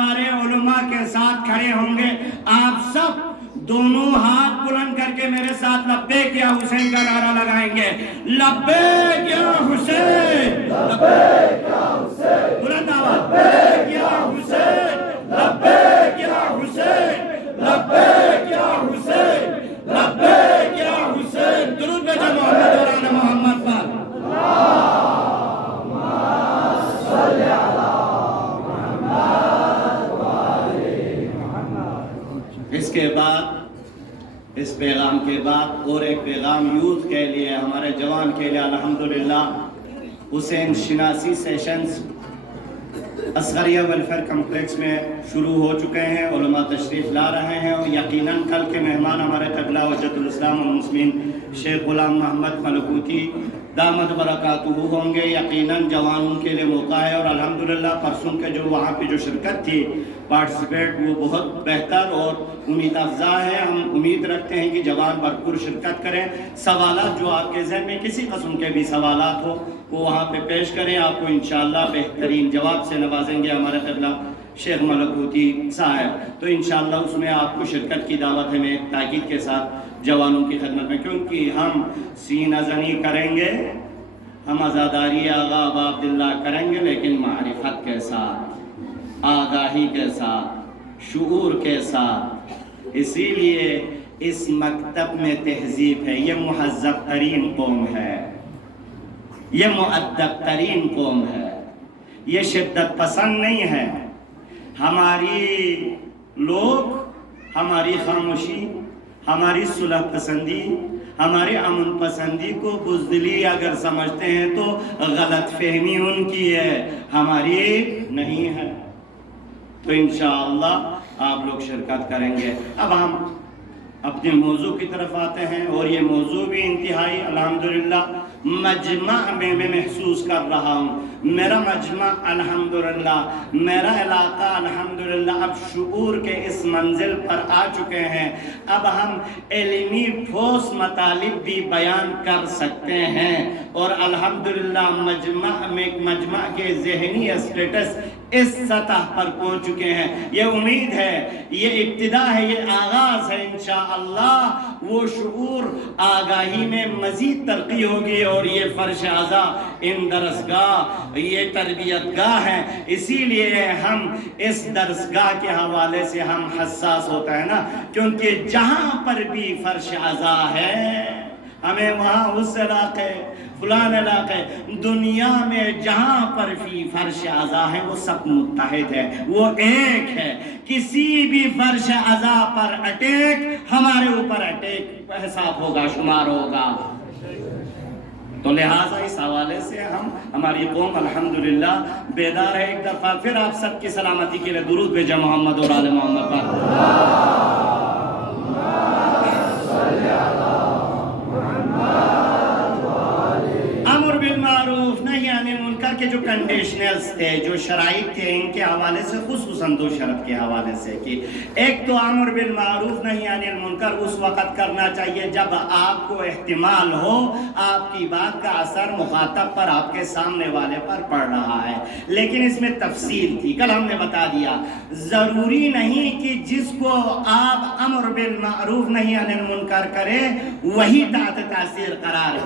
ہمارے علماء کے ساتھ کھڑے ہوں گے، آپ سب دونوں ہاتھ بلند کر کے میرے ساتھ لبیک یا حسین کا نعرہ لگائیں گے۔ لبیک یا حسین، لبیک یا حسین، بلند آواز، لبیک یا حسین، لبیک یا حسین، لبیک یا حسین، لبیک یا حسین۔ درود بھیجو محمد اور آل محمد پر۔ اس کے بعد، اس پیغام کے بعد اور ایک پیغام یوتھ کے لیے، ہمارے جوان کے لیے الحمدللہ حسین شناسی سیشنز اصغریہ ویلفیئر کمپلیکس میں شروع ہو چکے ہیں، علماء تشریف لا رہے ہیں، اور یقیناً کل کے مہمان ہمارے قبلہ حجت الاسلام والمسلمین شیخ غلام محمد ملکوتی دامت برکاتہ ہوں گے۔ یقیناً جوانوں کے لیے موقع ہے، اور الحمدللہ پرسوں کے جو وہاں پہ جو شرکت تھی پارٹیسپیٹ، وہ بہت بہتر اور امید افزا ہے۔ ہم امید رکھتے ہیں کہ جوان بھرپور شرکت کریں۔ سوالات جو آپ کے ذہن میں کسی قسم کے بھی سوالات ہو وہ وہاں پہ پیش کریں، آپ کو انشاءاللہ بہترین جواب سے نوازیں گے ہمارے قبلہ شیخ ملکوتی صاحب۔ تو انشاءاللہ اس میں آپ کو شرکت کی دعوت ہے، میں تاکید کے ساتھ جوانوں کی خدمت میں، کیونکہ ہم سینہ زنی کریں گے، ہم عزاداری آغا ابا عبداللہ کریں گے، لیکن معرفت کے ساتھ، آگاہی کے ساتھ، شعور کے ساتھ۔ اسی لیے اس مکتب میں تہذیب ہے، یہ مہذب ترین قوم ہے، یہ مؤدب ترین قوم ہے، یہ شدت پسند نہیں ہے۔ ہماری لوگ، ہماری خاموشی، ہماری صلح پسندی، ہماری امن پسندی کو بزدلی اگر سمجھتے ہیں تو غلط فہمی ان کی ہے، ہماری نہیں ہے۔ تو انشاءاللہ آپ لوگ شرکت کریں گے۔ اب ہم اپنے موضوع کی طرف آتے ہیں، اور یہ موضوع بھی انتہائی الحمدللہ مجمع میں میں محسوس کر رہا ہوں۔ میرا مجمع الحمدللہ، میرا علاقہ الحمدللہ اب شعور کے اس منزل پر آ چکے ہیں، اب ہم علمی ٹھوس مطالب بھی بیان کر سکتے ہیں، اور الحمدللہ مجمع کے ذہنی اسٹیٹس اس سطح پر پہنچ چکے ہیں۔ یہ امید ہے، یہ ابتدا ہے، یہ آغاز ہے، انشاءاللہ وہ شعور آگاہی میں مزید ترقی ہوگی، اور یہ فرش عزا ان درسگاہ، یہ تربیت گاہ ہے۔ اسی لیے ہم اس درسگاہ کے حوالے سے ہم حساس ہوتا ہے نا، کیونکہ جہاں پر بھی فرش عزا ہے، ہمیں وہاں اس علاقے فلان علاقے، دنیا میں جہاں پر بھی فرش عزا ہے وہ سب متحد ہے، وہ ایک ہے۔ کسی بھی فرش عزا پر اٹیک ہمارے اوپر اٹیک حساب ہوگا، شمار ہوگا۔ تو لہٰذا اس حوالے سے ہماری قوم الحمدللہ بیدار ہے۔ ایک دفعہ پھر آپ سب کی سلامتی کے لیے درود بھیجیں محمد اور آل محمد پر۔ امر بالمعروف نہی عن المنکر کے جو کنڈیشنلز تھے، جو شرائط تھے، ان کے حوالے سے خصوصاً دو شرط کے حوالے سے کہ ایک تو امر بالمعروف نہی عن المنکر اس وقت کرنا چاہیے جب آپ کو احتمال ہو آپ کی بات کا اثر مخاطب پر، آپ کے سامنے والے پر پڑ رہا ہے، لیکن اس میں تفصیل تھی۔ کل ہم نے بتا دیا ضروری نہیں کہ جس کو آپ امر بالمعروف نہی عن المنکر کرے وہی تحت تاثیر قرار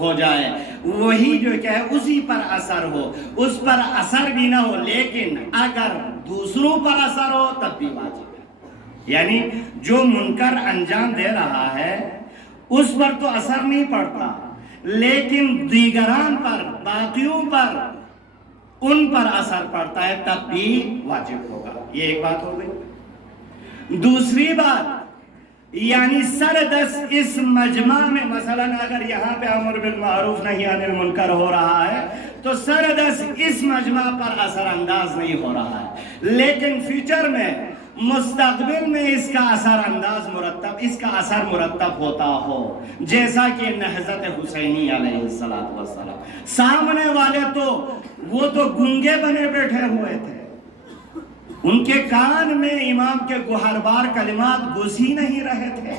ہو جائے، وہی جو کیا ہے اسی پر اثر ہو، اس پر اثر بھی نہ ہو، لیکن اگر دوسروں پر اثر ہو تب بھی واجب ہے۔ یعنی جو منکر انجام دے رہا ہے اس پر تو اثر نہیں پڑتا، لیکن دیگران پر، باقیوں پر، ان پر اثر پڑتا ہے، تب بھی واجب ہوگا۔ یہ ایک بات ہو گئی۔ دوسری بات، یعنی سردست اس مجمع میں مثلا اگر یہاں پہ امر بالمعروف نہی عن المنکر ہو رہا ہے تو سردست اس مجمع پر اثر انداز نہیں ہو رہا ہے، لیکن فیوچر میں، مستقبل میں اس کا اثر انداز مرتب، اس کا اثر مرتب ہوتا ہو، جیسا کہ نہضت حسینی علیہ السلام۔ سامنے والے تو وہ تو گونگے بنے بیٹھے ہوئے تھے، ان کے کان میں امام کے گوہربار کلمات گھس ہی نہیں رہے تھے،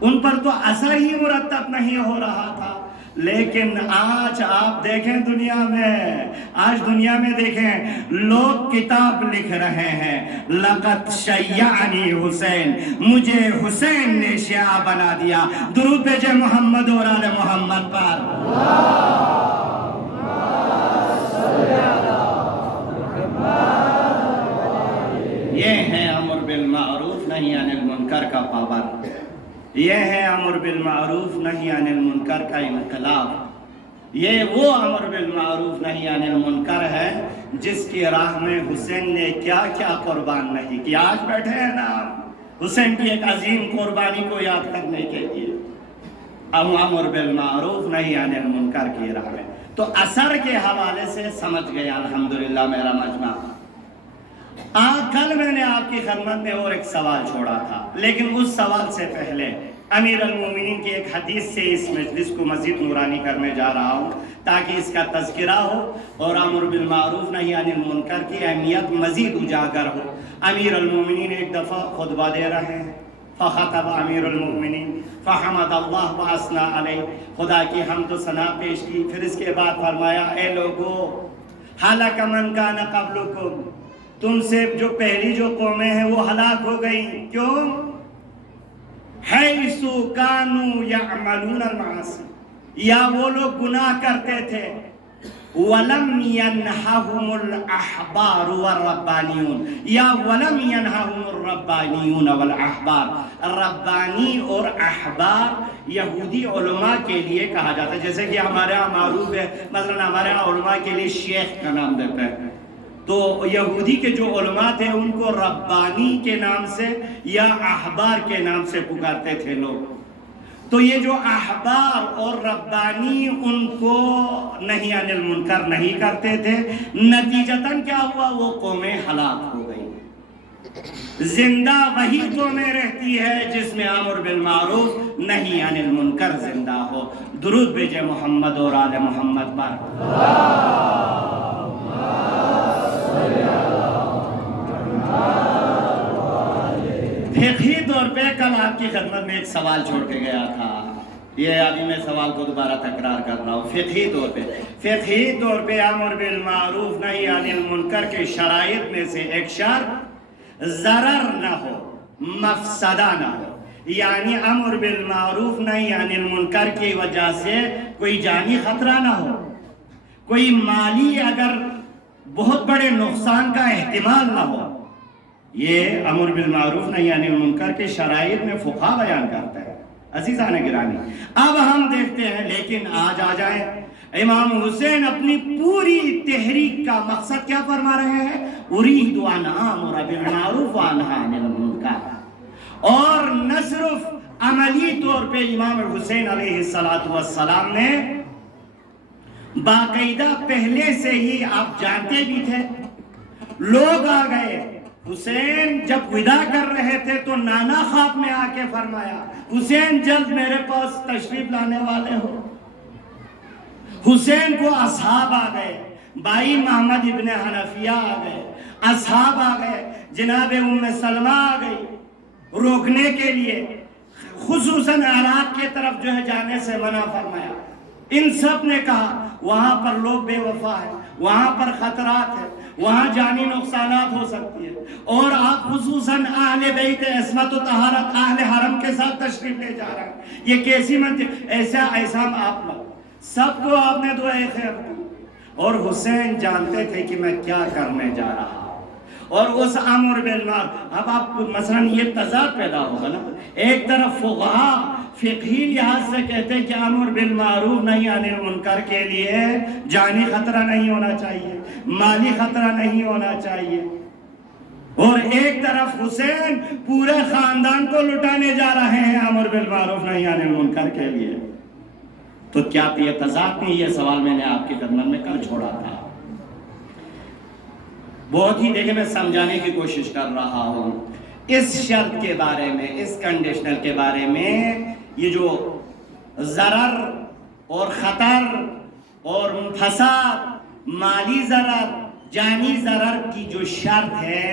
ان پر تو اثر ہی مرتب نہیں ہو رہا تھا، لیکن آج آپ دیکھیں دنیا میں، آج دنیا میں دیکھیں لوگ کتاب لکھ رہے ہیں، لقد شیعنی حسین، مجھے حسین نے شیعہ بنا دیا۔ درود بھیجے محمد اور آل محمد پر۔ یہ ہے امر بالمعروف نہی عن المنکر کا پابند، یہ ہے امر بالمعروف نہی عن المنکر کا انقلاب۔ یہ وہ امر بالمعروف نہی عن المنکر ہے جس کی راہ میں حسین نے کیا کیا قربان نہیں کیا۔ آج بیٹھے ہیں نا حسین کی ایک عظیم قربانی کو یاد کرنے کے لیے، امر بالمعروف نہی عن المنکر کی راہ میں۔ تو اثر کے حوالے سے سمجھ گیا الحمدللہ میرا مجمع۔ کل میں نے آپ کی خدمت میں اور ایک سوال چھوڑا تھا، لیکن اس سوال سے پہلے امیر المومنین کی ایک حدیث سے اس مجلس کو مزید نورانی کرنے جا رہا ہوں تاکہ اس کا تذکرہ ہو اور امر بالمعروف نہی عن المنکر کی اہمیت مزید اجاگر ہو۔ امیر المومنین ایک دفعہ خطبہ دے رہے ہیں، فخطب امیر المومنین فحمد اللہ واثنا علیہ، خدا کی حمد و ثنا پیش کی، پھر اس کے بعد فرمایا اے لوگو ہلاک من کان قبلکم، تم سے جو پہلی جو قومیں ہیں وہ ہلاک ہو گئی، کیوں؟ حیث کانوا یعملون المعاصی، یا وہ لوگ گناہ کرتے تھے، ولم ینہہم الاحبار والربانیون، یا ولم ینہہم الربانیون والاحبار، ربانی اور احبار یہودی علماء کے لیے کہا جاتا ہے، جیسے کہ ہمارے ہاں معروف ہے، مثلا ہمارے ہاں علماء کے لیے شیخ کا نام دیتے ہیں، تو یہودی کے جو علماء تھے ان کو ربانی کے نام سے یا احبار کے نام سے پکارتے تھے لوگ۔ تو یہ جو احبار اور ربانی ان کو نہی عن المنکر نہیں کرتے تھے، نتیجتاً کیا ہوا؟ وہ قومیں ہلاک ہو گئی۔ زندہ وہی قومیں رہتی ہے جس میں امر بالمعروف نہی عن المنکر زندہ ہو۔ درود بھیجے محمد اور آل محمد پر۔ فقہی طور پہ کل آپ کی خدمت میں ایک سوال چھوڑ کے گیا تھا، یہ ابھی میں سوال کو دوبارہ تکرار کر رہا ہوں۔ فقہی طور پہ امر بالمعروف نہی عن المنکر کے شرائط میں سے ایک شرط ضرر نہ ہو، مفسدہ نہ ہو، یعنی امر بالمعروف نہی عن المنکر کی وجہ سے کوئی جانی خطرہ نہ ہو، کوئی مالی اگر بہت بڑے نقصان کا احتمال نہ ہو۔ یہ امر بالمعروف نہی عن المنکر کے شرائط میں فقہا بیان کرتا ہے۔ عزیزان گرامی، اب ہم دیکھتے ہیں، لیکن آج آ جائیں، امام حسین اپنی پوری تحریک کا مقصد کیا فرما رہے ہیں؟ ارید ان آمر بالمعروف وانہی عن المنکر۔ اور نہ صرف عملی طور پہ امام حسین علیہ السلام نے باقاعدہ پہلے سے ہی، آپ جانتے بھی تھے، لوگ آ گئے، حسین جب ودا کر رہے تھے تو نانا خواب میں آ کے فرمایا حسین جلد میرے پاس تشریف لانے والے ہو۔ حسین کو اصحاب آ گئے، بھائی محمد ابن حنفیہ آ گئے، اصحاب آ گئے، جناب ام سلمہ آ گئی روکنے کے لیے، خصوصاً عراق کے طرف جو ہے جانے سے منع فرمایا۔ ان سب نے کہا وہاں پر لوگ بے وفا ہیں، وہاں پر خطرات ہیں، وہاں جانی نقصانات ہو سکتی ہے، اور آپ خصوصاً اہل بیت عصمت و طہارت اہل حرم کے ساتھ تشریف لے جا رہے ہیں، یہ کیسی منطق؟ ایسا آپ لوگ سب کو آپ نے دعائے خیر دی، اور حسین جانتے تھے کہ میں کیا کرنے جا رہا ہوں، اور اس امر بالمعروف، اب آپ مثلا یہ تضاد پیدا ہوگا نا، ایک طرف فقہا فقہی لحاظ سے کہتے ہیں کہ امر بالمعروف نہی عن المنکر کے لیے جانی خطرہ نہیں ہونا چاہیے، مالی خطرہ نہیں ہونا چاہیے، اور ایک طرف حسین پورے خاندان کو لٹانے جا رہے ہیں امر بالمعروف نہی عن المنکر کے لیے۔ تو کیا یہ تضاد نہیں؟ یہ سوال میں نے آپ کی خدمت میں کل چھوڑا تھا، بہت ہی دیکھیں میں سمجھانے کی کوشش کر رہا ہوں۔ اس شرط کے بارے میں، اس کنڈیشنل کے بارے میں، یہ جو ضرر اور خطر اور فساد، مالی ضرر، جانی ضرر کی جو شرط ہے،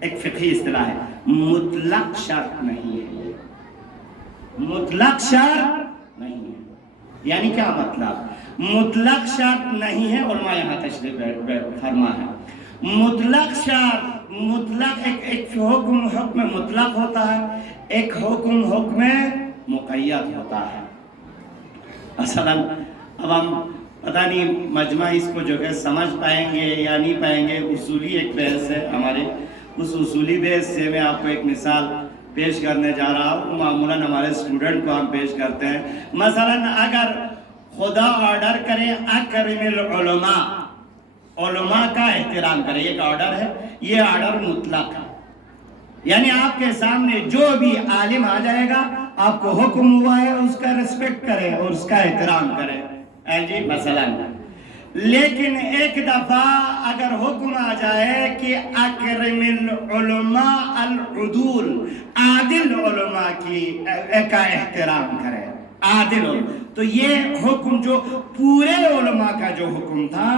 ایک فقہی اصطلاح ہے، مطلق شرط نہیں ہے، مطلق شرط نہیں ہے۔ یعنی کیا مطلب؟ مطلق شرط نہیں ہے، علماء یہاں تشریح فرما ہے مطلق شرط، مطلق ایک حکم مطلق ہوتا ہے، ایک حکم مقید ہوتا ہے۔ مثلا اب ہم پتہ نہیں مجمع اس کو جو ہے سمجھ پائیں گے یا نہیں پائیں گے، اصولی ایک بحث ہے ہمارے، اس اصولی بحث سے میں آپ کو ایک مثال پیش کرنے جا رہا ہوں۔ معمولاً ہمارے اسٹوڈنٹ کو ہم پیش کرتے ہیں، مثلا اگر خدا آرڈر کرے اکرم العلماء، علماء کا احترام کرے، ایک آرڈر ہے، یہ آرڈر مطلق ہے، یعنی آپ کے سامنے جو بھی عالم آ جائے گا آپ کو حکم ہوا ہے اس کا ریسپیکٹ کرے اور اس کا احترام کرے جی مثلا۔ لیکن ایک دفعہ اگر حکم آ جائے کہ اکرم العلماء العدول، عادل علماء کا احترام کرے، عادل علماء، تو یہ حکم جو پورے علماء کا جو حکم تھا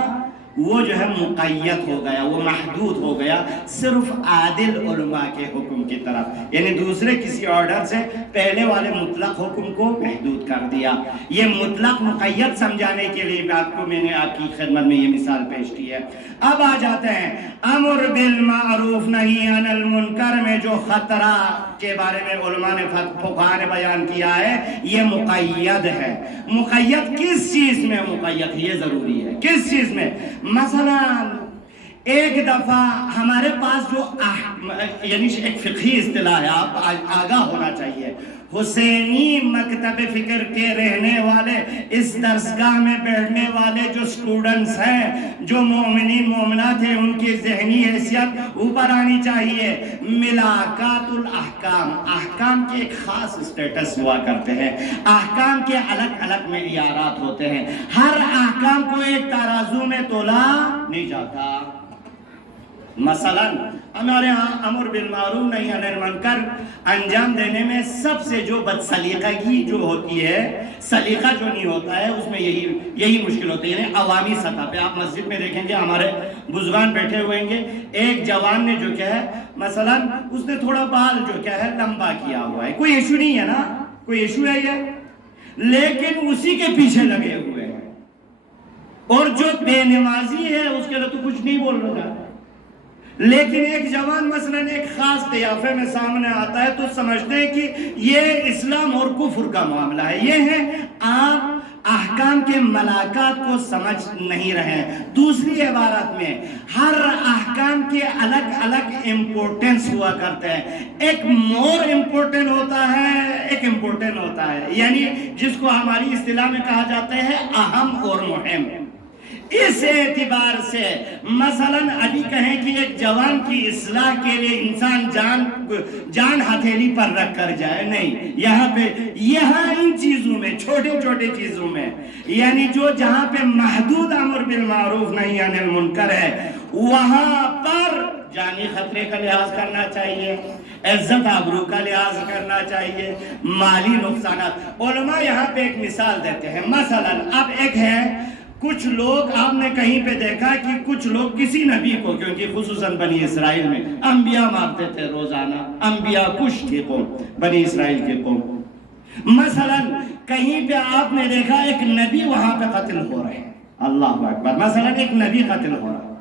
وہ جو ہے مقید ہو گیا، وہ محدود ہو گیا صرف عادل علماء کے حکم کی طرف، یعنی دوسرے کسی آرڈر سے پہلے والے مطلق حکم کو محدود کر دیا۔ یہ مطلق مقید سمجھانے کے لیے میں نے آپ کی خدمت میں یہ مثال پیش کی ہے۔ اب آ جاتے ہیں امر بالمعروف نہی عن المنکر میں جو خطرہ کے بارے میں علماء نے فقہاء نے بیان کیا ہے، یہ مقید ہے۔ مقید کس چیز میں مقید ہے؟ یہ ضروری ہے، کس چیز میں؟ مثلا ایک دفعہ ہمارے پاس جو یعنی ایک فقہی اصطلاح ہے، آپ آگاہ ہونا چاہیے، حسینی مکتب فکر کے رہنے والے، اس درسگاہ میں بیٹھنے والے جو سٹوڈنٹس ہیں، جو مومنین مومنات ہیں، ان کی ذہنی حیثیت اوپر آنی چاہیے۔ ملاقات الاحکام، احکام کے ایک خاص اسٹیٹس ہوا کرتے ہیں، احکام کے الگ الگ معیارات ہوتے ہیں، ہر احکام کو ایک ترازو میں تولا نہیں جاتا۔ مثلا ہمارے ہاں امر بالمعروف نہی عن المنکر انجام دینے میں سب سے جو بد سلیقگی جو ہوتی ہے، سلیقہ جو نہیں ہوتا ہے، اس میں یہی مشکل ہوتی ہے۔ یعنی عوامی سطح پہ آپ مسجد میں دیکھیں گے ہمارے بزرگان بیٹھے ہوئے ہیں گے، ایک جوان نے جو کیا ہے مثلا اس نے تھوڑا بال جو کیا ہے لمبا کیا ہوا ہے، کوئی ایشو نہیں ہے نا، کوئی ایشو ہے یہ، لیکن اسی کے پیچھے لگے ہوئے ہیں، اور جو بے نمازی ہے اس کے لیے تو کچھ نہیں بول رہا، لیکن ایک جوان مثلا ایک خاص قیافے میں سامنے آتا ہے تو سمجھتے ہیں کہ یہ اسلام اور کفر کا معاملہ ہے۔ یہ ہے آپ احکام کے ملاقات کو سمجھ نہیں رہے ہیں۔ دوسری عبارت میں ہر احکام کے الگ الگ امپورٹنس ہوا کرتے ہیں، ایک مور امپورٹنٹ ہوتا ہے، ایک امپورٹنٹ ہوتا ہے، یعنی جس کو ہماری اصطلاح میں کہا جاتا ہے اہم اور مہم۔ اس اعتبار سے مثلا ابھی کہیں کہ ایک جوان کی اصلاح کے لیے انسان جان ہتھیلی پر رکھ کر جائے، نہیں، یہاں ان چیزوں میں، چھوٹے چھوٹے چیزوں میں، یعنی جو جہاں پہ محدود امر بالمعروف نہی عن المنکر ہے، وہاں پر جانی خطرے کا لحاظ کرنا چاہیے، عزت آبرو کا لحاظ کرنا چاہیے، مالی نقصانات۔ علماء یہاں پہ ایک مثال دیتے ہیں، مثلا اب ایک ہے کچھ لوگ، آپ نے کہیں پہ دیکھا کہ کچھ لوگ کسی نبی کو، کیونکہ خصوصاً بنی اسرائیل میں انبیاء مارتے تھے روزانہ، انبیاء کچھ تھی قوم، بنی اسرائیل کی قوم، مثلا کہیں پہ آپ نے دیکھا ایک نبی وہاں پہ قتل ہو رہے ہیں، اللہ اکبر، مثلا ایک نبی قتل ہو رہا ہے،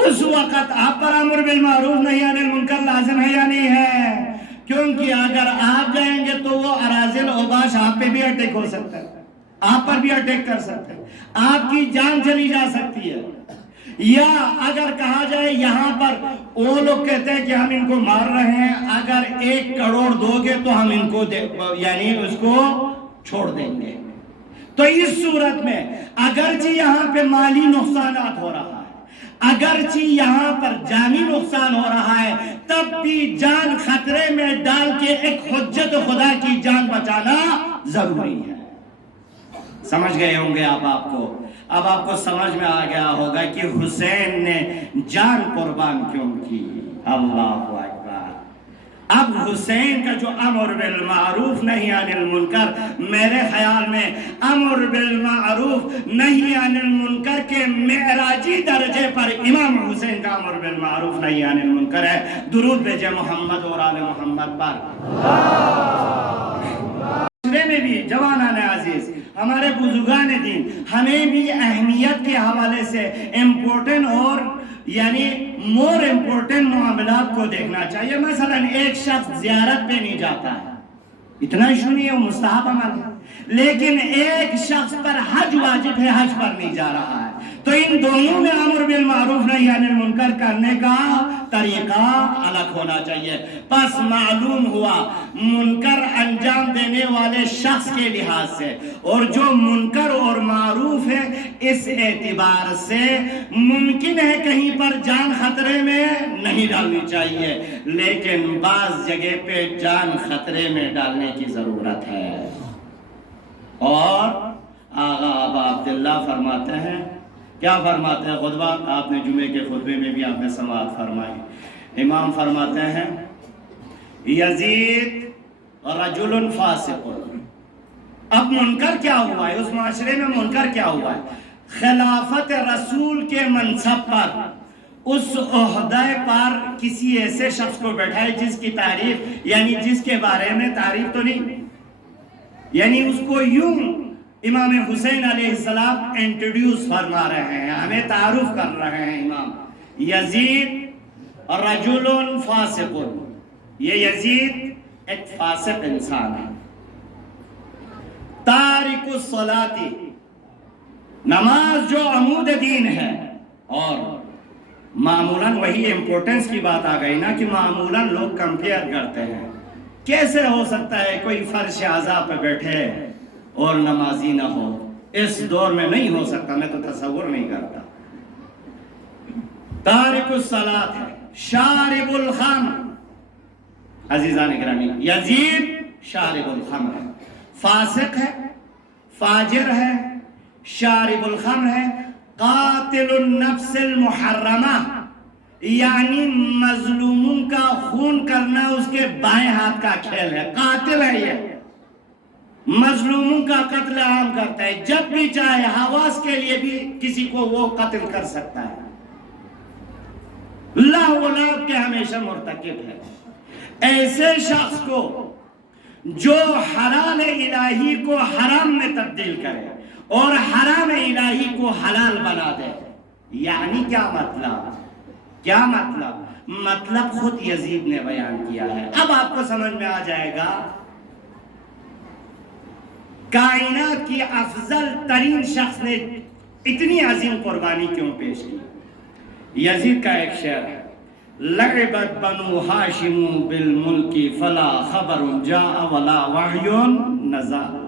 اس وقت آپ پر امر بالمعروف نہی عن المنکر لازم ہے یا نہیں ہے؟ کیونکہ اگر آپ جائیں گے تو وہ اراذل اوباش آپ پہ بھی اٹیک ہو سکتا ہے، آپ پر بھی اٹیک کر سکتے ہیں، آپ کی جان چلی جا سکتی ہے۔ یا اگر کہا جائے یہاں پر وہ لوگ کہتے ہیں کہ ہم ان کو مار رہے ہیں، اگر 1 کروڑ دو گے تو ہم ان کو یعنی اس کو چھوڑ دیں گے، تو اس صورت میں اگرچہ یہاں پہ مالی نقصانات ہو رہا ہے، اگرچہ یہاں پر جانی نقصان ہو رہا ہے، تب بھی جان خطرے میں ڈال کے ایک حجت خدا کی جان بچانا ضروری ہے۔ سمجھ گئے ہوں گے اب آپ کو سمجھ میں آ گیا ہوگا کہ حسین نے جان قربان کیوں کی، اللہ اکبر۔ اب حسین کا جو امر بالمعروف نہی عن المنکر، میرے خیال میں امر بالمعروف نہی عن المنکر کے معراجی درجے پر امام حسین کا امر بالمعروف نہی عن المنکر ہے۔ درود بھیجے محمد اور آل محمد پر۔ بھی جوانان عزیز، ہمارے بزرگان دین، ہمیں بھی اہمیت کے حوالے سے امپورٹنٹ اور یعنی مور امپورٹنٹ معاملات کو دیکھنا چاہیے۔ مثلا ایک شخص زیارت پہ نہیں جاتا ہے، اتنا ایشو نہیں ہے، وہ مستحب عمل ہے، لیکن ایک شخص پر حج واجب ہے، حج پر نہیں جا رہا ہے، تو ان دونوں میں امر بالمعروف نہی عن المنکر کرنے کا طریقہ الگ ہونا چاہیے۔ پس معلوم ہوا منکر انجام دینے والے شخص کے لحاظ سے اور جو منکر اور معروف ہے اس اعتبار سے ممکن ہے کہیں پر جان خطرے میں نہیں ڈالنی چاہیے، لیکن بعض جگہ پہ جان خطرے میں ڈالنے کی ضرورت ہے۔ اور آغا ابا عبداللہ فرماتے ہیں، کیا فرماتے ہیں؟ خطبہ آپ نے جمعے کے خطبے میں بھی آپ نے سماعت فرمائی، امام فرماتے ہیں یزید رجل فاسق۔ اب منکر کیا ہوا ہے اس معاشرے میں؟ منکر کیا ہوا ہے؟ خلافت رسول کے منصب پر، اس عہدہ پر کسی ایسے شخص کو بیٹھائے جس کی تعریف یعنی جس کے بارے میں تعریف تو نہیں، یعنی اس کو یوں امام حسین علیہ السلام انٹروڈیوس فرما رہے ہیں، ہمیں تعارف کر رہے ہیں امام، یزید رجل فاسق، یہ یزید ایک فاسق انسان ہے، تارک الصلاۃ، نماز جو عمود دین ہے۔ اور معمولاً وہی امپورٹنس کی بات آ گئی نا کہ معمولاً لوگ کمپیئر کرتے ہیں، کیسے ہو سکتا ہے کوئی فرش اعضاء پہ بیٹھے اور نمازی نہ ہو؟ اس دور میں نہیں ہو سکتا، میں تو تصور نہیں کرتا۔ تارک الصلاۃ ہے، شارب الخمر، عزیزان گرامی یزید شارب الخمر ہے، فاسق ہے، فاجر ہے، شارب الخمر ہے، قاتل النفس المحرمہ، یعنی مظلوموں کا خون کرنا اس کے بائیں ہاتھ کا کھیل ہے، قاتل ہے، یہ مظلوموں کا قتل عام کرتا ہے، جب بھی چاہے حواس کے لیے بھی کسی کو وہ قتل کر سکتا ہے، اللہ ولاد کے ہمیشہ مرتکب ہے۔ ایسے شخص کو جو حلال الہی کو حرام میں تبدیل کرے اور حرام الہی کو حلال بنا دے، یعنی کیا مطلب؟ کیا مطلب؟ مطلب خود یزید نے بیان کیا ہے۔ اب آپ کو سمجھ میں آ جائے گا کائنات کی افضل ترین شخص نے اتنی عظیم قربانی کیوں پیش کی۔ یزید کا ایک شعر ہے، لعبت بنو ہاشم بالملک فلا خبر جاء ولا وحی نزل۔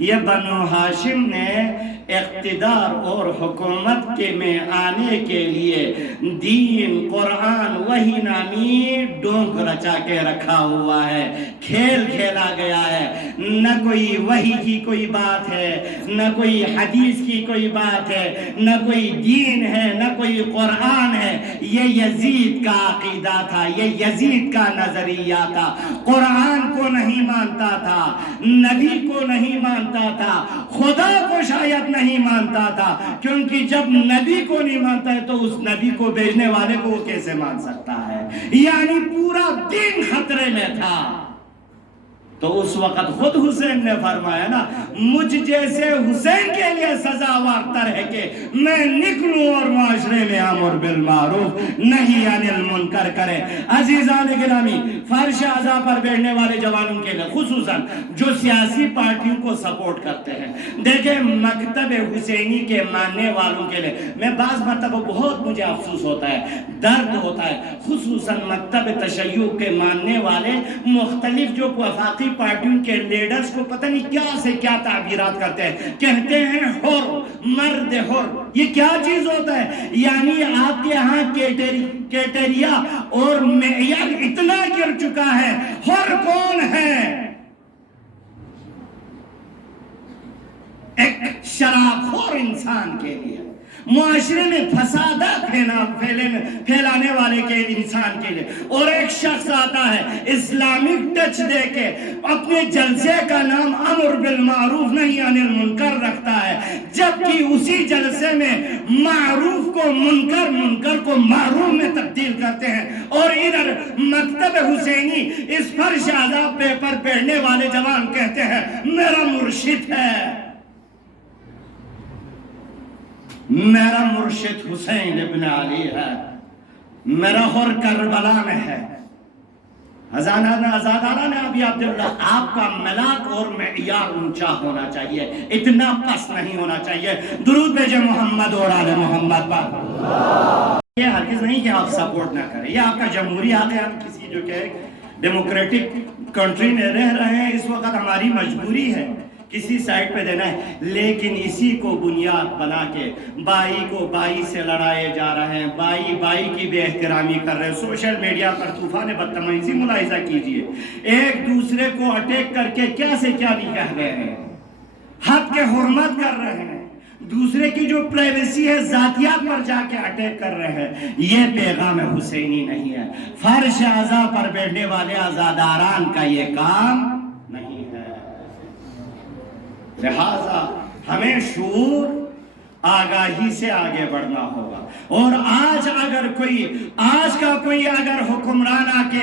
یہ بنو ہاشم نے اقتدار اور حکومت کے میں آنے کے لیے دین، قرآن، وحی نامی ڈونک رچا کے رکھا ہوا ہے، کھیل کھیلا گیا ہے، نہ کوئی وحی کی کوئی بات ہے، نہ کوئی حدیث کی کوئی بات ہے، نہ کوئی دین ہے، نہ کوئی قرآن ہے۔ یہ یزید کا عقیدہ تھا، یہ یزید کا نظریہ تھا، قرآن کو نہیں مانتا تھا، نبی کو نہیں مانتا تھا، خدا کو شاید نہیں مانتا تھا، کیونکہ جب نبی کو نہیں مانتا ہے تو اس نبی کو بھیجنے والے کو وہ کیسے مان سکتا ہے؟ یعنی پورا دین خطرے میں تھا۔ تو اس وقت خود حسین نے فرمایا نا، مجھ جیسے حسین کے لیے سزاوار تر ہے کہ میں نکلوں اور معاشرے میں امر بالمعروف نہی عن المنکر کرے۔ عزیزان گرامی، فرش اعضاء پر بیٹھنے والے جوانوں کے لیے، خصوصاً جو سیاسی پارٹیوں کو سپورٹ کرتے ہیں، دیکھیں مکتب حسینی کے ماننے والوں کے لیے میں بعض مرتبہ بہت مجھے افسوس ہوتا ہے، درد ہوتا ہے، خصوصاً مکتب تشیع کے ماننے والے مختلف جو وفاقی پارٹیوں کے لیڈرز کو پتہ نہیں کیا سے کیا تعبیرات کرتے ہیں، کہتے ہیں حر، مرد حر۔ یہ کیا چیز ہوتا ہے؟ یعنی آپ کے ہاں کیٹیریا اور معیار اتنا گر چکا ہے، حر کون ہے؟ ایک شراب خور انسان کے لیے، معاشرے میں فسادات پھیلانے والے کے انسان کے لیے، اور ایک شخص آتا ہے اسلامک ٹچ دے کے اپنے جلسے کا نام امر بالمعروف نہی عن المنکر رکھتا ہے، جبکہ اسی جلسے میں معروف کو منکر، منکر کو معروف میں تبدیل تبدیل کرتے ہیں، اور ادھر مکتب حسینی اس فرش عذاب پیپر پڑھنے والے جوان کہتے ہیں میرا مرشد ہے، میرا مرشد حسین ابن علی ہے، میرا غور کربلا میں ہے۔ ازادارہ نے ابھی عبداللہ، آپ کا ملاک اور معیار اونچا ہونا چاہیے، اتنا پس نہیں ہونا چاہیے۔ درود بھیجے محمد اور آل محمد پر۔ یہ ہرگز نہیں کہ آپ سپورٹ نہ کریں، یہ آپ کا جمہوری حق ہے، ہم کسی جو کہ ڈیموکریٹک کنٹری میں رہ رہے ہیں، اس وقت ہماری مجبوری ہے کسی سائٹ پہ دینا ہے، لیکن اسی کو بنیاد بنا کے بائی کو بائی سے لڑائے جا رہے ہیں، بائی بائی کی بے احترامی کر رہے ہیں۔ سوشل میڈیا پر طوفان بدتمیزی ملاحظہ کیجئے، ایک دوسرے کو اٹیک کر کے کیا سے کیا نہیں کہہ رہے ہیں، حد کے حرمت کر رہے ہیں، دوسرے کی جو پرائیویسی ہے ذاتیات پر جا کے اٹیک کر رہے ہیں۔ یہ پیغام حسینی نہیں ہے، فرش عزا پر بیٹھنے والے عزاداران کا یہ کام نہیں ہے۔ لہذا ہمیں شعور آگاہی سے آگے بڑھنا ہوگا، اور آج کا کوئی اگر حکمران آ کے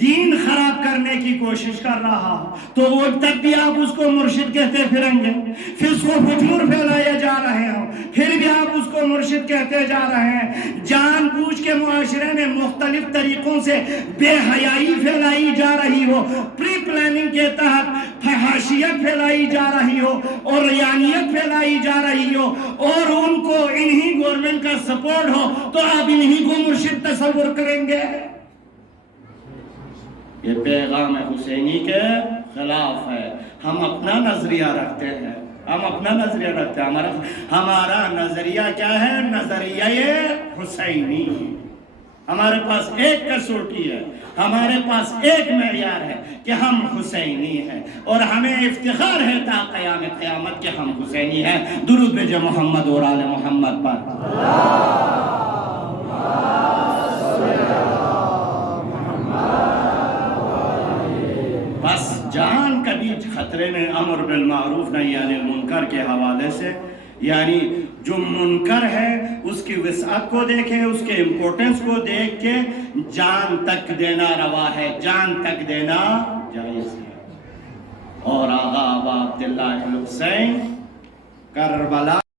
دین خراب کرنے کی کوشش کر رہا ہو تو وہ تب بھی آپ اس کو مرشد کہتے پھریں گے، پھر اس کو فجور پھیلائے جا رہے ہوں، پھر بھی آپ اس کو مرشد کہتے جا رہے ہیں۔ جان بوجھ کے معاشرے میں مختلف طریقوں سے بے حیائی پھیلائی جا رہی ہو، پری پلاننگ کے تحت فحاشیت پھیلائی جا رہی ہو اور ریانیت پھیلائی جا رہی ہو، اور ان کو انہی گورنمنٹ کا سپورٹ ہو، تو آپ انہی کو مرشد تصور کریں گے؟ یہ پیغام حسینی کے خلاف ہے۔ ہم اپنا نظریہ رکھتے ہیں، ہمارا نظریہ کیا ہے؟ نظریہ حسینی۔ ہمارے پاس ایک کسوٹی ہے، ہمارے پاس ایک معیار ہے کہ ہم حسینی ہیں، اور ہمیں افتخار ہے تا قیام قیامت کہ ہم حسینی ہیں۔ درود بھیجے محمد اور آل محمد پر۔ بس جان کبھی خطرے میں، امر بالمعروف نہی عن المنکر کے حوالے سے، یعنی جو منکر ہے اس کی وسعت کو دیکھیں، اس کے امپورٹنس کو دیکھ کے جان تک دینا روا ہے، جان تک دینا جائز ہے۔ اور آغا ابا عبداللہ حسین کربلا